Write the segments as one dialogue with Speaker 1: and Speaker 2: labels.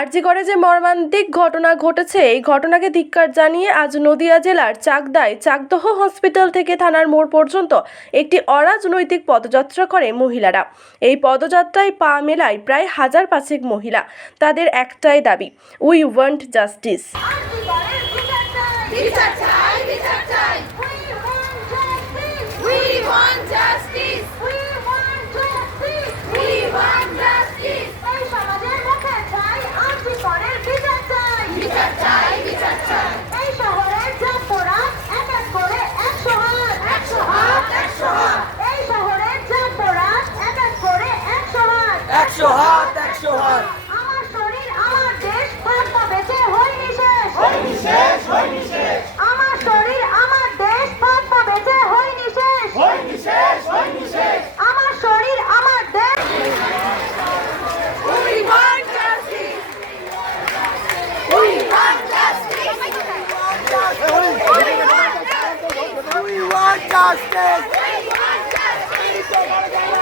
Speaker 1: আরজিকরে যে মর্মান্তিক ঘটনা ঘটেছে, এই ঘটনাকে ধিক্কার জানিয়ে আজ নদিয়া জেলার চাকদায় চাকদহ হসপিটাল থেকে থানার মোড় পর্যন্ত একটি অরাজনৈতিক পদযাত্রা করে মহিলারা। এই পদযাত্রায় পা মেলায় প্রায় হাজার পাঁচেক মহিলা। তাদের একটাই দাবি উই ওয়ান্ট জাস্টিস
Speaker 2: একশো আমার শরীর আমার দেশ ভারত বেঁচে হয়নি শেষ
Speaker 3: হয়নি শেষ হয়নি শেষ
Speaker 2: আমার শরীর আমার দেশ ভারত বেঁচে হয়নি শেষ
Speaker 3: হয়নি শেষ হয়নি শেষ
Speaker 2: আমার শরীর আমার দেশ
Speaker 3: We want justice. We want justice. We want justice.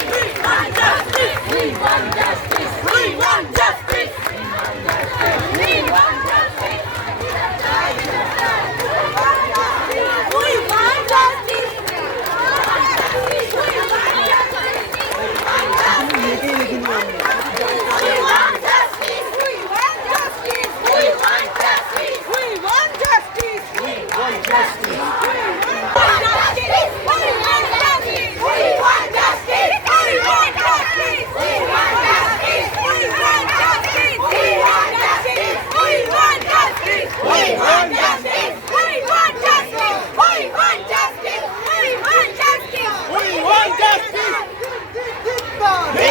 Speaker 3: 是